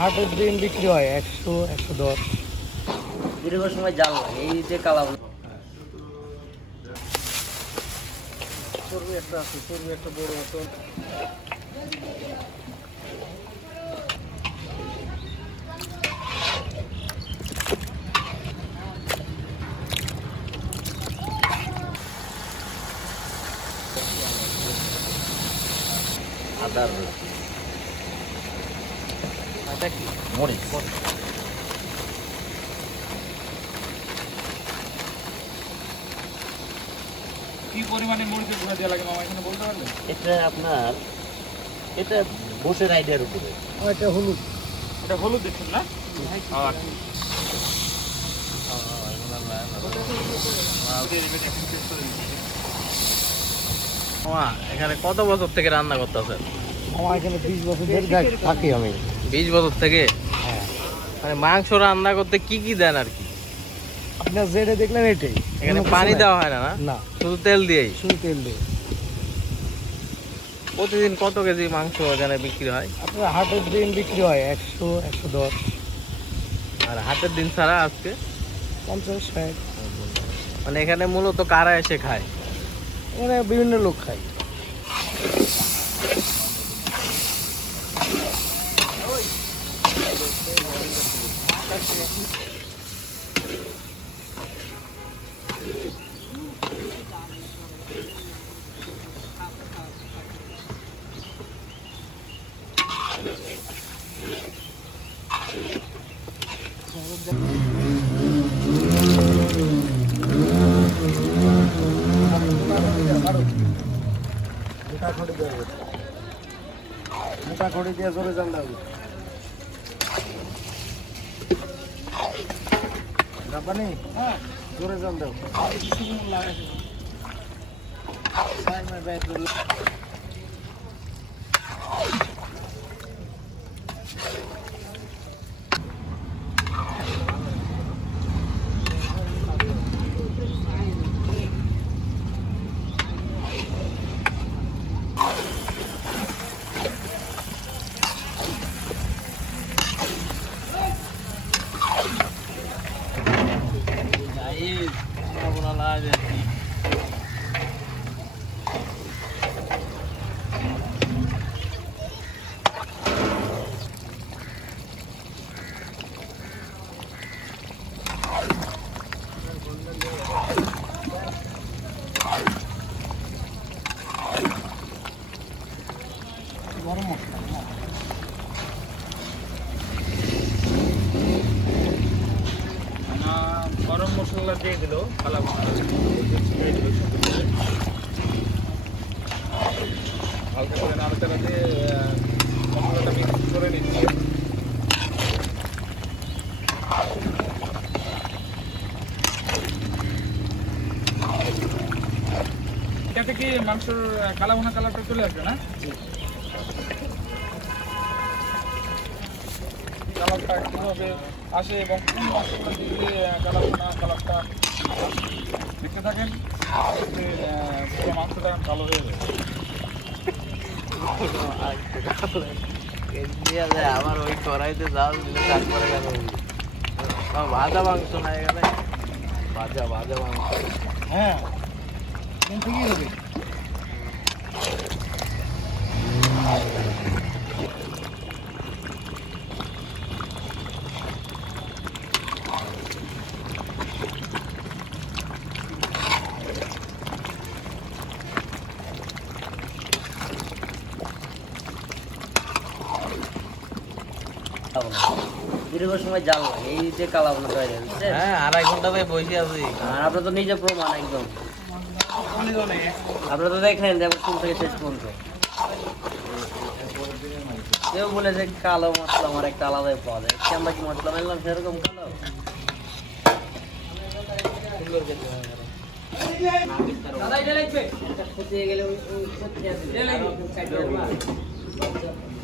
হাটের দিন বিক্রি হয় একশো একশো দশ। দীর্ঘ সময় জাল এই যে কালা চর্বি একটা আছে চর্বি একটা বড় মতো আদার এটা কি মরিচ কি পরিমাণে মরিচের গুঁড়া দেওয়া লাগে মামা এখানে বলতে পারবেন এটা আপনার এটা বসের আইডিয়ার উপরে এটা হলুদ এটা হলুদ দেখছেন না এখানে কত বছর থেকে রান্না করতেছেন আমার এখানে বিশ বছর ধরে থাকি আমি। বিশ বছর থেকে? হ্যাঁ। মানে মাংস রান্না করতে কি কি দেন আর কি? আপনার যেটা দেখলেন এটাই। এখানে পানি দেওয়া হয় না না? শুধু তেল দিয়েই? শুধু তেল দিয়ে প্রতিদিন কত কেজি মাংস এখানে বিক্রি হয়? আপনার হাটের দিন বিক্রি হয় একশো একশো দশ। আর হাটের দিন ছাড়া আজকে? পঞ্চাশ ষাট। মানে এখানে মূলত কারা এসে খায়? এখানে বিভিন্ন লোক খায়। মোটা মোটা খড়ি দিয়ে জোরে জাল দাও। রাব্বানি হ্যাঁ জোরে জাল দাও। গরম মশলা দিয়ে দিল কালা হালকা করে কি কালা ভুনা কালারটা চলে আসবে না? কালারটা কীভাবে আসে এবং কালারটা দেখতে থাকেন পুরো মাংসটা কালো হয়ে যাবে আমার ওই কড়াইতে জাল দিলে তারপরে কেন ভাজা মাংস না এখানে? ভাজা ভাজা মাংস। হ্যাঁ কি হবে? দীর্ঘ সময় জাল এই যে কালা তৈরি হয়, বুঝছেন? হ্যাঁ আড়াই ঘণ্টা থেকে বসে আছি আর আপনার তো নিজে প্রমাণ একদম আপনারা তো দেখলেন যে শুরু থেকে শেষ পর্যন্ত কেউ বলে যে কালো মশলা আমার একটা আলাদাই পাওয়া যায় কি আমরা কি মশলা মারলাম সেরকম কালো দাদা এটা লাগবে গেলে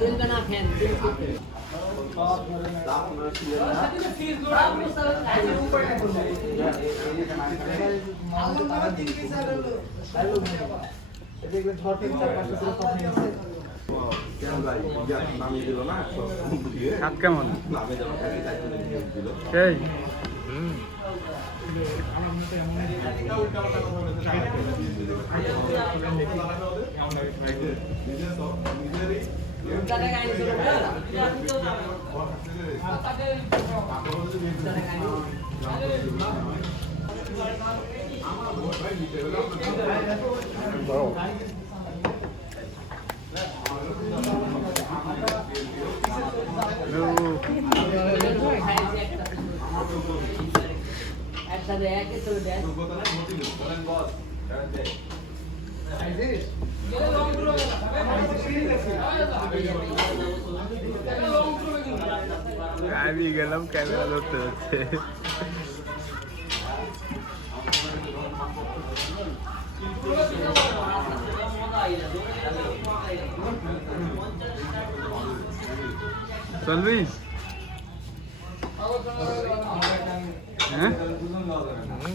আচ্ছা, ঠিক আছে আমার। চলবে না ফ্যান হাত কেমন এই আমি গেলাম ক্যামেরা ধরতে হচ্ছে চলবি হ্যাঁ